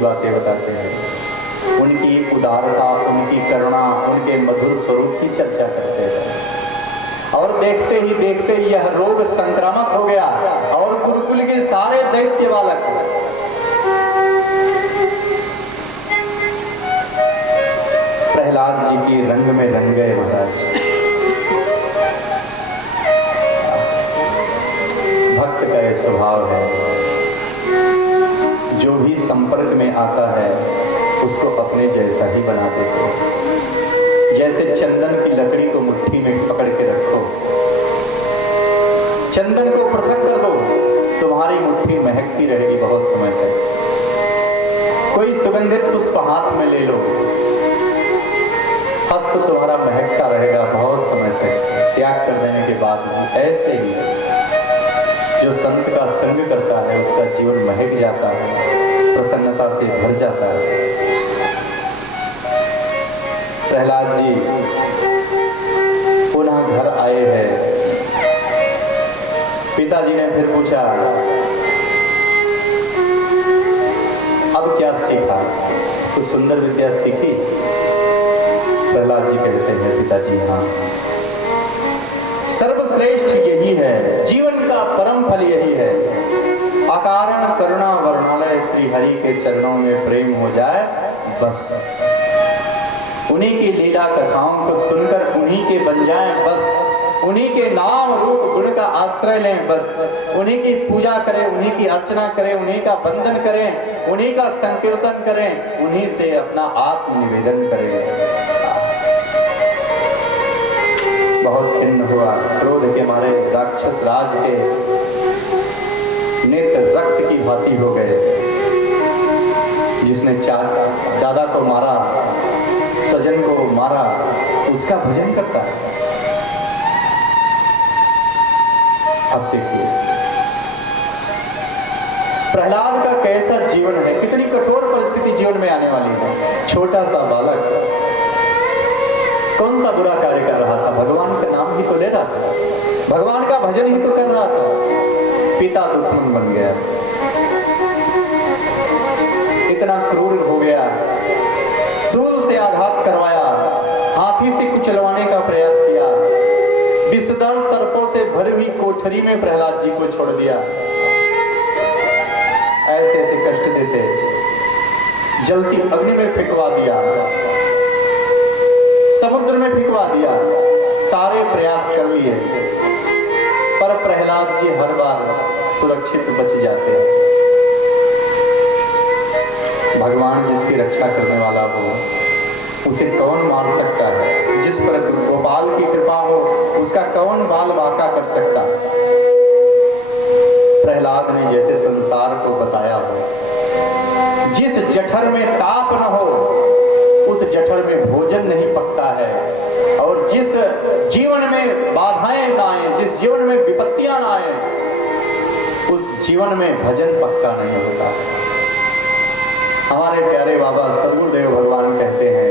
बातें बताते हैं, उनकी उदारता, उनकी करुणा, उनके मधुर स्वरूप की चर्चा करते हैं। और देखते ही देखते यह रोग संक्रामक हो गया और गुरुकुल के सारे दैत्य बालक प्रहलाद जी की रंग में रंग गए। महाराज, भक्त का यह स्वभाव है, जो भी संपर्क में आता है उसको अपने जैसा ही बना देते हैं। जैसे चंदन की लकड़ी को मुट्ठी में पकड़ के रखो, चंदन को पृथक कर दो, तुम्हारी मुट्ठी महकती रहेगी बहुत समय तक। कोई सुगंधित पुष्प हाथ में ले लो, हस्त तुम्हारा महकता रहेगा बहुत समय तक, त्याग कर देने के बाद भी। ऐसे ही जो संत का संग करता है उसका जीवन महक जाता है, प्रसन्नता से भर जाता है। प्रहलाद जी पुनः घर आए हैं। पिताजी ने फिर पूछा, अब क्या सीखा? कुछ सुंदर विद्या सीखी? प्रहलाद जी कहते हैं, पिताजी हाँ, सर्वश्रेष्ठ यही है, जीवन का परम फल यही है, अकारण करुणा वर्णालय श्री हरि के चरणों में प्रेम हो जाए बस। उन्हीं की लीला कथाओं को सुनकर उन्हीं के बन जाएं बस। उन्हीं के नाम रूप गुण का आश्रय लें बस। उन्हीं की पूजा करें, उन्हीं की अर्चना करें, उन्हीं का वंदन करें, उन्हीं का संकीर्तन करें, उन्हीं से अपना आत्म निवेदन करें। बहुत खिन्न हुआ, क्रोध के मारे राक्षस राज के नेत्र रक्त की भांति हो गए। जिसने दादा को मारा, स्वजन को मारा, उसका भजन करता है। अब देखिए प्रहलाद का कैसा जीवन है, कितनी कठोर परिस्थिति जीवन में आने वाली है। छोटा सा बालक कौन सा बुरा कार्य कर रहा था? भगवान का नाम ही तो ले रहा था, भगवान का भजन ही तो कर रहा था। पिता दुश्मन बन गया, इतना क्रूर हो गया, सूल से आघात करवाया, हाथी से कुचलवाने का प्रयास किया, विषदर्भ सर्पों से भरी हुई कोठरी में प्रहलाद जी को छोड़ दिया। ऐसे ऐसे कष्ट देते, जलती अग्नि में फेंकवा दिया, समुद्र में फेंकवा दिया, सारे प्रयास कर लिए, पर प्रहलाद जी हर बार सुरक्षित बच जाते हैं। भगवान जिसकी रक्षा करने वाला हो उसे कौन मार सकता है? जिस पर गोपाल की कृपा हो उसका कौन बाल बाका कर सकता? प्रहलाद ने जैसे संसार को बताया हो, जिस जठर में ताप न हो उस जठर में भोजन नहीं पकता है, और जिस जीवन में बाधाएं ना आए, जिस जीवन में विपत्तियां ना आए, उस जीवन में भजन पक्का नहीं होता। हमारे प्यारे बाबा सदगुरुदेव भगवान कहते हैं,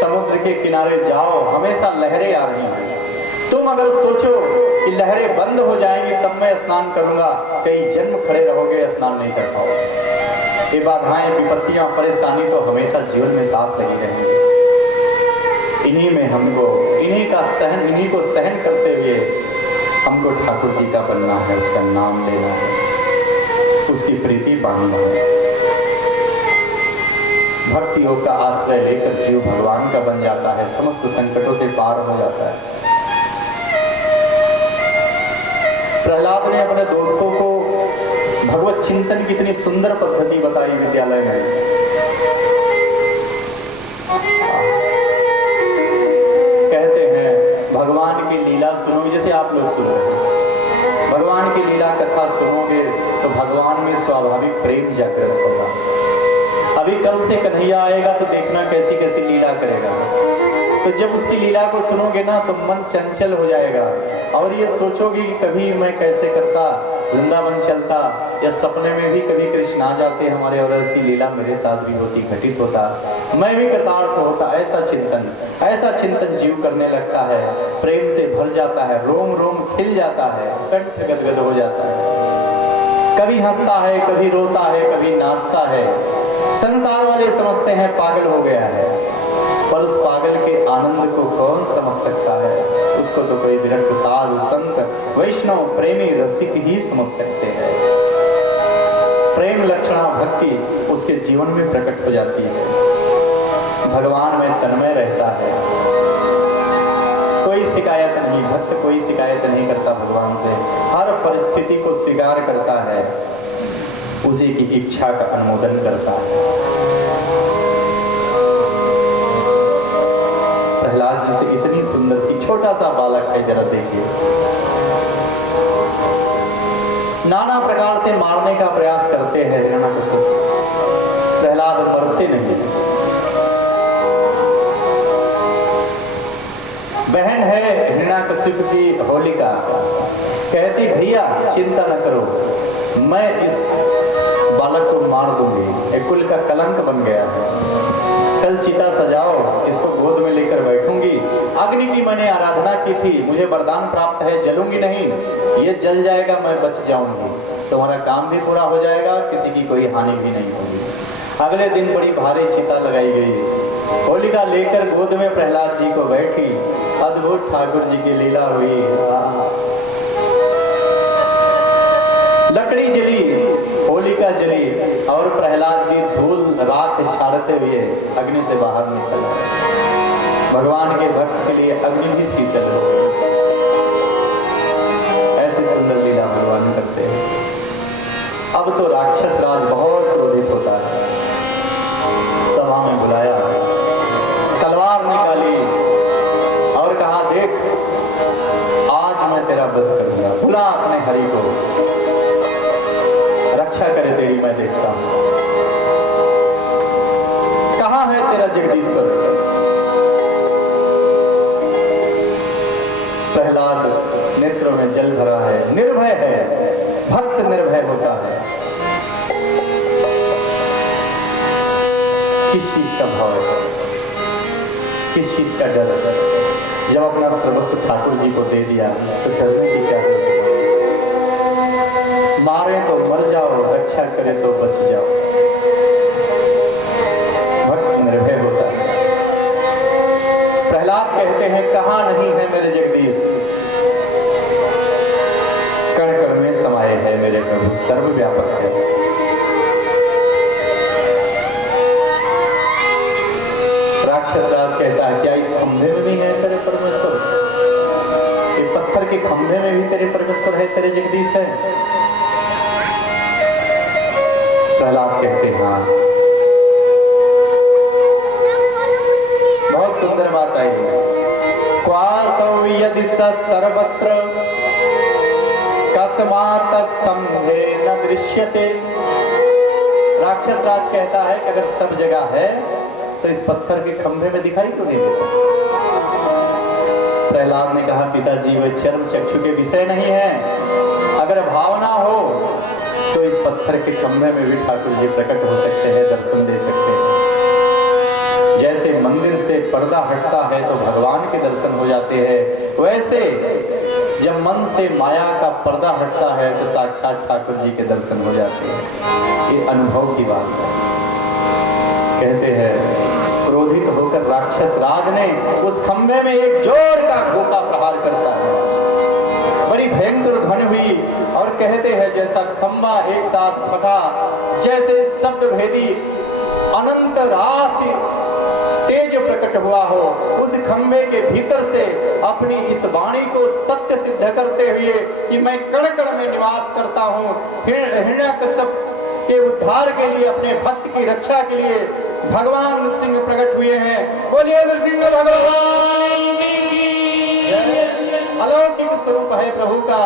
समुद्र के किनारे जाओ, हमेशा लहरें आ रही हैं। तुम अगर सोचो कि लहरें बंद हो जाएंगी तब मैं स्नान करूंगा, कई जन्म खड़े रहोगे, स्नान नहीं कर पाओगे। ये बाधाएं, विपत्तियां, परेशानी तो हमेशा जीवन में साथ लगी रहेंगी। इन्हीं में हमको, इन्हीं को सहन करते हुए हमको ठाकुर जी का बनना है, उसका नाम लेना है, उसकी प्रीति पाना है। भक्ति योग का आश्रय लेकर जीव भगवान का बन जाता है, समस्त संकटों से पार हो जाता है। प्रहलाद ने अपने दोस्तों को भगवत चिंतन की इतनी सुंदर पद्धति बताई विद्यालय में। कहते हैं भगवान की लीला सुनोगे, जैसे आप लोग सुन रहे हैं, भगवान की लीला कथा सुनोगे तो भगवान में स्वाभाविक प्रेम जागृत होगा। अभी कल से कन्हैया आएगा तो देखना कैसी कैसी लीला करेगा। तो जब उसकी लीला को सुनोगे ना तो मन चंचल हो जाएगा और ये सोचोगे कि कभी मैं कैसे करता, वृंदावन चलता, या सपने में भी कभी कृष्ण आ जाते हमारे और ऐसी लीला मेरे साथ भी होती, घटित होता, मैं भी कृतार्थ होता। ऐसा चिंतन जीव करने लगता है, प्रेम से भर जाता है, रोम रोम खिल जाता है, कंठ गदगद हो जाता है। कभी हंसता है, कभी रोता है, कभी नाचता है। संसार वाले समझते हैं पागल हो गया है, पर उस पागल के आनंद को कौन समझ सकता है? उसको तो कोई विरक्त साधु संत वैष्णव प्रेमी रसिक ही समझ सकते हैं। प्रेम लक्षणा भक्ति उसके जीवन में प्रकट हो जाती है, भगवान में तन्मय रहता है। कोई शिकायत नहीं, भक्त कोई शिकायत नहीं करता भगवान से, हर परिस्थिति को स्वीकार करता है, उसी की इच्छा का अनुमोदन करता है। प्रहलाद जी से इतनी सुंदर सी छोटा सा बालक है, जरा देखिए, नाना प्रकार से मारने का प्रयास करते हैं हिरण्यकशिपु, प्रहलाद मरते नहीं। बहन है हिरण्यकशिपु की होलिका, कहती भैया चिंता न करो, मैं इस बालक को मार दूंगी, एक कुल का कलंक बन गया है। कल चिता सजाओ, इसको गोद में लेकर बैठूंगी। अग्नि की मैंने आराधना की थी, मुझे वरदान प्राप्त है, जलूंगी नहीं, ये जल जाएगा, मैं बच जाऊंगी, तुम्हारा काम भी पूरा हो जाएगा, किसी की कोई हानि भी नहीं होगी। अगले दिन बड़ी भारी चिता लगाई गई, होलिका लेकर गोद में प्रहलाद जी को बैठी, अद्भुत ठाकुर जी की लीला हुई। लकड़ी जली, होलिका जली, और प्रहलाद जी धूल राख छाड़ते हुए अग्नि से बाहर निकल आए। भगवान के भक्त के लिए अग्नि भी शीतल हो गई। ऐसी सुंदर लीला भगवान करते हैं। अब तो राक्षस राज बहुत क्रोधित होता है, सभा में बुलाया, तलवार निकाली और कहा देख आज मैं तेरा वध करूंगा, बुला अपने हरि को, रक्षा करे तेरी, मैं देखता हूं कहां है तेरा जगदीश्वर। प्रहलाद नेत्रों में जल भरा है, निर्भय है, भक्त निर्भय होता है। किस चीज का भाव है, किस चीज का डर है? जब अपना सर्वस्व ठाकुर जी को दे दिया तो डरने की क्या जरूरत है? मारे तो मर जाओ, रक्षा करे तो बच जाओ। भक्त निर्भय होता है। प्रहलाद कहते हैं कहां नहीं है मेरे जगदीश, कण कण में समाये है मेरे प्रभु, सर्वव्यापक है। राक्षस राज कहता है क्या इस खंभे में भी है तेरे परमेश्वर, ये पत्थर के खंभे में भी तेरे परमेश्वर है, तेरे जगदीश है? प्रहलाद कहते हैं हाँ। बहुत सुंदर बात आई, क्वासौ यदि सर्वत्र कस्मात् स्तंभे न दृश्यते। राक्षस राज कहता है कि अगर सब जगह है तो इस पत्थर के खंभे में दिखाई तो नहीं देता। प्रहलाद ने कहा पिताजी वह चर्म चक्षु के विषय नहीं है, अगर भावना हो तो इस पत्थर के खंभे में भी ठाकुर जी प्रकट हो सकते हैं, दर्शन दे सकते हैं। जैसे मंदिर से पर्दा हटता है तो भगवान के दर्शन हो जाते हैं, वैसे जब मन से माया का पर्दा हटता है तो साक्षात ठाकुर जी के दर्शन हो जाते हैं। ये अनुभव की बात है। कहते हैं क्रोधित होकर राक्षस राज ने उस खंभे में एक जोर का घूसा प्रहार करता है, बड़ी भयंकर ध्वनि हुई और कहते हैं जैसा खंभा एक साथ फटा, जैसे शब्द भेदी अनंत राशि तेज प्रकट हुआ हो, उस खंभे के भीतर से अपनी इस वाणी को सत्य सिद्ध करते हुए कि मैं कण कण में निवास करता हूँ, हिरण्यकश्यप के उद्धार के लिए, अपने भक्त की रक्षा के लिए भगवान नृसिंह प्रकट हुए हैं। बोलिए नृसिंह भगवान, अलौकिक स्वरूप है प्रभु का,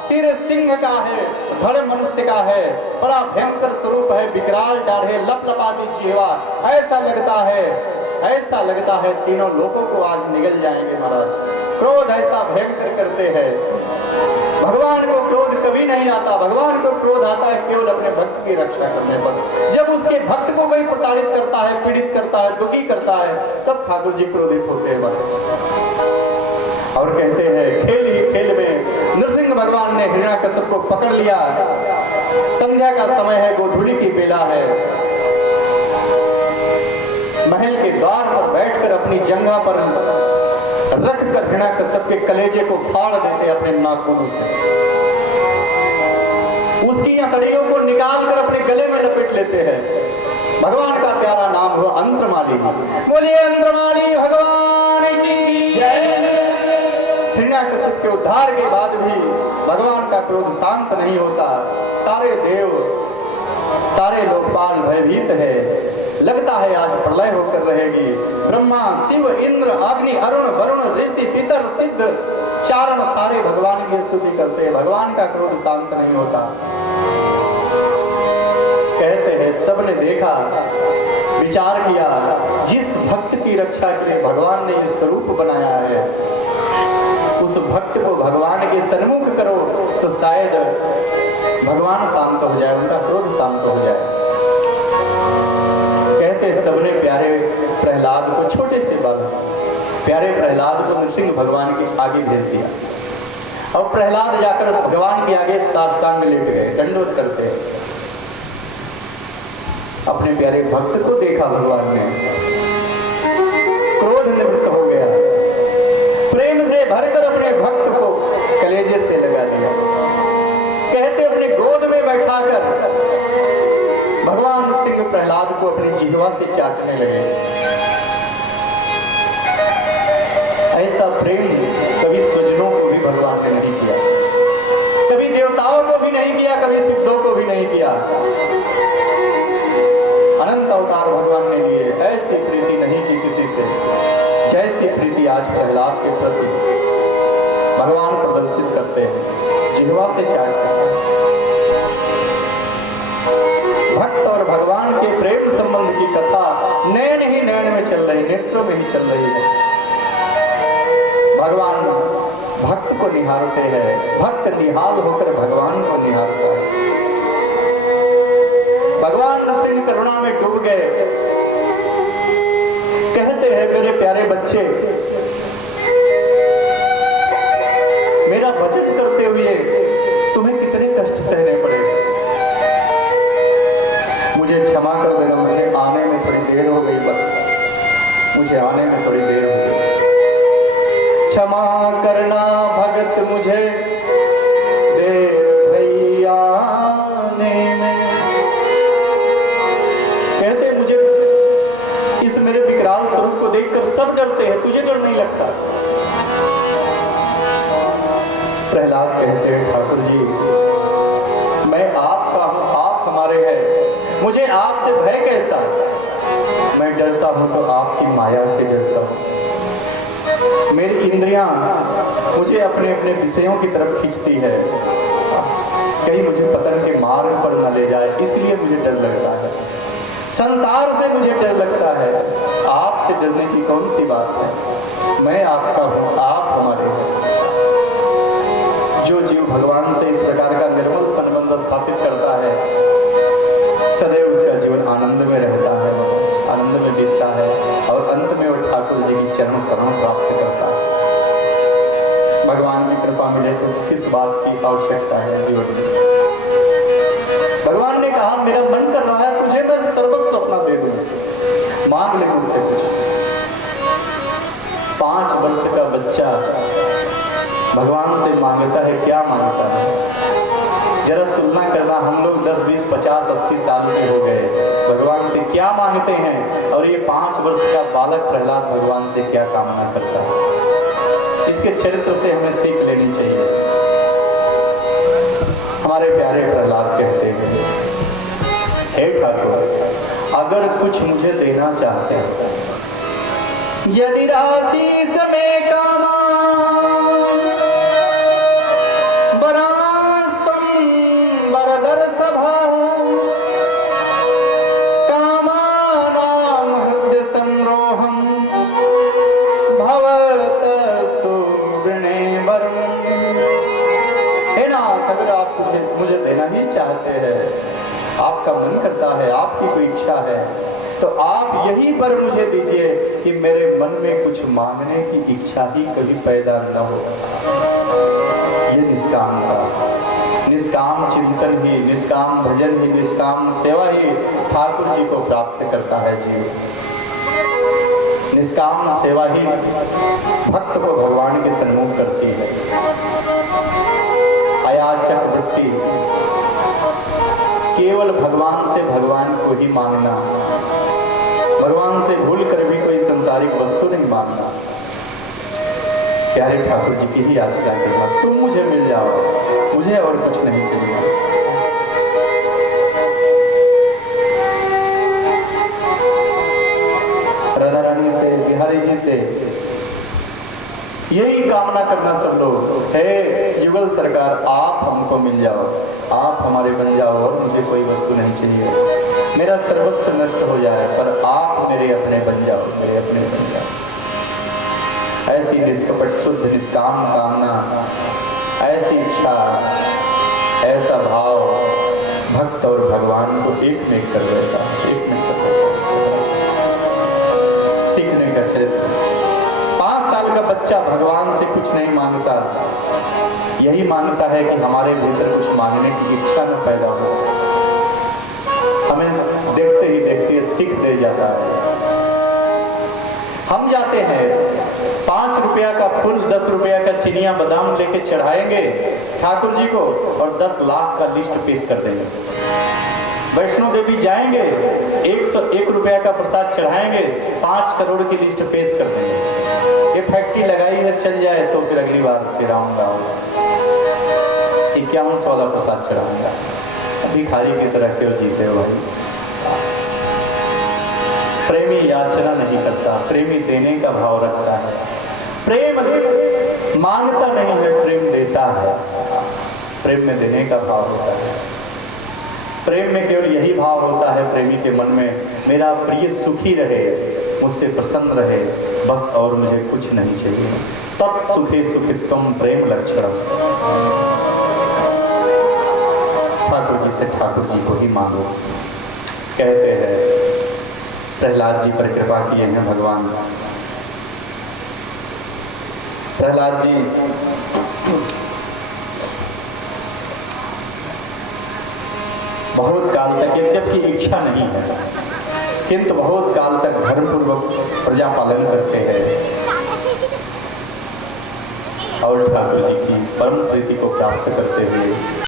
सिर सिंह का है, धड़ मनुष्य का है, बड़ा भयंकर स्वरूप है, विकराल दाढ़े, लपलपाती जिह्वा, ऐसा लगता है तीनों लोगों को आज निगल जाएंगे महाराज। क्रोध ऐसा भयंकर करते हैं, भगवान को क्रोध कभी नहीं आता, भगवान को क्रोध आता है केवल अपने भक्त की रक्षा करने पर। जब उसके भक्त को कोई प्रताड़ित करता है, पीड़ित करता है, दुखी करता है, तब ठाकुर जी क्रोधित होते हैं और कहते हैं खेल ही खेल में नृसिंह भगवान ने हिरण्यकश्यप को पकड़ लिया संध्या का समय है, गोधूली की बेला है। महल के द्वार पर बैठकर अपनी जंघा पर रखकर हिरण्याकश्यप के कलेजे को फाड़ देते अपने नाखूनों से, उसकी हथेलियों को निकालकर अपने गले में लपेट लेते हैं। भगवान का प्यारा नाम हुआ अंत्रमाली। बोलिए अंत्रमाली भगवान की जय। हिरण्याकश्यप के उद्धार के बाद भी भगवान का क्रोध शांत नहीं होता। सारे देव, सारे लोकपाल भयभीत है। लगता है आज प्रलय होकर रहेगी। ब्रह्मा, शिव, इंद्र, अग्नि, अरुण, वरुण, ऋषि, पितर, सिद्ध, चारण सारे भगवान की स्तुति करते हैं। भगवान का क्रोध शांत नहीं होता। कहते हैं सबने देखा, विचार किया, जिस भक्त की रक्षा के लिए भगवान ने ये स्वरूप बनाया है, उस भक्त को भगवान के सन्मुख करो तो शायद भगवान शांत हो जाए, उनका क्रोध शांत हो जाए। कहते सबने प्यारे प्रहलाद को, छोटे से बालक प्यारे प्रहलाद को नृसिंह भगवान के आगे भेज दिया। और प्रहलाद जाकर भगवान के आगे साष्टांग लेट गए, दंडवत करते। अपने प्यारे भक्त को देखा भगवान ने, क्रोध निवृत्त हो गया, प्रेम से भरकर अपने भक्त को कलेजे से लगा दिया। कहते अपने गोद में बैठाकर भगवान नृसिंह प्रहलाद को अपनी जिह्वा से चाटने लगे। ऐसा प्रेम कभी स्वजनों को भी भगवान ने नहीं किया, कभी देवताओं को भी नहीं किया, कभी सिद्धों को भी नहीं किया। अनंत अवतार भगवान ने लिए, ऐसी प्रीति नहीं की किसी से जैसी प्रीति आज प्रहलाद के प्रति भगवान प्रदर्शित करते हैं, जिह्वा से चाटते हैं। भक्त और भगवान के प्रेम संबंध की कथा नैन ही नैन में चल रही, नेत्रों में ही चल रही है। भगवान भक्त को निहारते हैं, भक्त निहाल होकर भगवान को निहारता है। भगवान नृसिंह करुणा में डूब गए। कहते हैं मेरे प्यारे बच्चे, मेरा भजन करते हुए तुम्हें कितने कष्ट सहने पड़े, मुझे क्षमा कर देना, मुझे आने में थोड़ी देर हो गई, बस मुझे आने में थोड़ी देर हो गई, क्षमा करना भगत, मुझे देर भई आने में। कहते मुझे इस मेरे विकराल स्वरूप को देखकर सब डरते हैं, तुझे डर नहीं लगता? प्रहलाद कहते हैं ठाकुर जी, मैं आपका हूं, आप हमारे हैं, मुझे आपसे भय कैसा? मैं डरता हूं तो आपकी माया से डरता हूं। मेरी इंद्रियां मुझे अपने अपने विषयों की तरफ खींचती है, कहीं मुझे पतन के मार्ग पर न ले जाए, इसलिए मुझे डर लगता है। संसार से मुझे डर लगता है, आपसे डरने की कौन सी बात है? मैं आपका हूं, आप हमारे हैं। जो जीव भगवान से इस प्रकार का निर्मल संबंध स्थापित करता है, सदैव उसका जीवन आनंद में रहता है, आनंद में बीतता है और अंत में वो ठाकुर जी की चरण शरण प्राप्त करता है। भगवान की कृपा मिले तो किस बात की आवश्यकता है जीवन में? भगवान ने कहा मेरा मन कर रहा है तुझे मैं सर्वस्व अपना दे दूं, मांग ले मुझसे कुछ। 5 वर्ष का बच्चा भगवान से मांगता है, क्या मांगता है? जरा तुलना करना, हम लोग 10, 20, 50, 80 साल के हो गए, भगवान से क्या मांगते हैं, और ये 5 वर्ष का बालक प्रहलाद भगवान से क्या कामना करता है? इसके चरित्र से हमें सीख लेनी चाहिए। हमारे प्यारे प्रहलाद कहते हैं, हे ठाकुर, अगर कुछ मुझे देना चाहते हैं, यदि राशि समय कामा मुझे देना ही चाहते हैं, आपका मन करता है, आपकी कोई इच्छा है, तो आप यही पर मुझे दीजिए कि मेरे मन में कुछ मांगने की इच्छा ही कभी पैदा न हो। ये निष्काम था। निष्काम चिंतन ही, निष्काम भजन ही, निष्काम सेवा ही ठाकुर जी को प्राप्त करता है जीव। निष्काम सेवा ही भक्त को भगवान के सन्मुख करती है। अयाचक वृत्ति, केवल भगवान से भगवान को ही मांगना, भगवान से भूल कर भी कोई संसारिक वस्तु नहीं मांगना। प्यारे ठाकुर जी की ही याचना करना, तुम मुझे मिल जाओ, मुझे और कुछ नहीं चाहिए। राधा रानी से, बिहारी जी से यही कामना करना सब लोग, हे युगल सरकार आप हमको मिल जाओ, आप हमारे बन जाओ और मुझे कोई वस्तु नहीं चाहिए, मेरा सर्वस्व नष्ट हो जाए पर आप मेरे अपने बन जाओ, मेरे अपने बन जाओ। ऐसी निष्कपट शुद्ध निष्काम कामना, ऐसी इच्छा, ऐसा भाव भक्त और भगवान को एक में कर देता है, एक में कर देता है। सीखने का चरित्र, 5 साल का बच्चा भगवान से कुछ नहीं मांगता, यही मांगता है कि हमारे भीतर कुछ मांगने की इच्छा न पैदा हो। हमें देखते ही देखते सीख दे जाता है। हम जाते हैं 5 रुपया का फूल, 10 रुपया का चिनिया बादाम लेके चढ़ाएंगे ठाकुर जी को और 10 लाख का लिस्ट पेश कर देंगे। वैष्णो देवी जाएंगे, 101 रुपया का प्रसाद चढ़ाएंगे, 5 करोड़ की लिस्ट पेश कर देंगे। ये फैक्ट्री लगाई है, चल जाए तो फिर अगली बार फिर आऊंगा, 51 वाला प्रसाद चढ़ाऊंगा। भिखारी की तरह क्यों जीते हो भाई? प्रेमी याचना नहीं करता, प्रेमी देने का भाव रखता है। प्रेम मांगता नहीं है, प्रेम देता है। प्रेम में देने का भाव होता है। प्रेम में केवल यही भाव होता है प्रेमी के मन में, मेरा प्रिय सुखी रहे, मुझसे प्रसन्न रहे, बस और मुझे कुछ नहीं चाहिए। तत् सुखे सुखित्वम प्रेम लक्षणम। ठाकुर जी से ठाकुर जी को ही मांगो। कहते हैं प्रहलाद जी पर कृपा किए हैं भगवान। प्रहलाद जी बहुत काल तक, यद्यपि इच्छा नहीं है किंतु बहुत काल तक धर्मपूर्वक प्रजा पालन करते हैं और ठाकुर जी की परम प्रीति को प्राप्त करते हुए